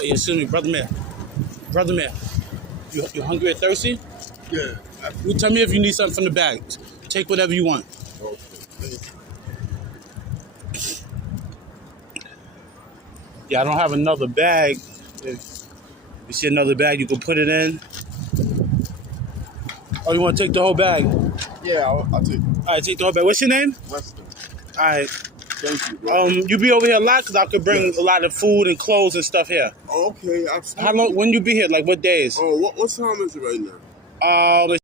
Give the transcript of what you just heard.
Hey, excuse me, brother man. Brother man, you hungry or thirsty? Yeah. You tell me if you need something from the bag. Take whatever you want. Okay. Yeah, I don't have another bag. If you see another bag, you can put it in. Oh, you want to take the whole bag? All Yeah, I'll take it. right, take the whole bag. What's your name? Weston. All right. Thank you, bro. You be over here a lot because I could bring a lot of food and clothes and stuff here. Okay, absolutely. How long? When you be here? Like what days? Oh, what time is it right now? Let's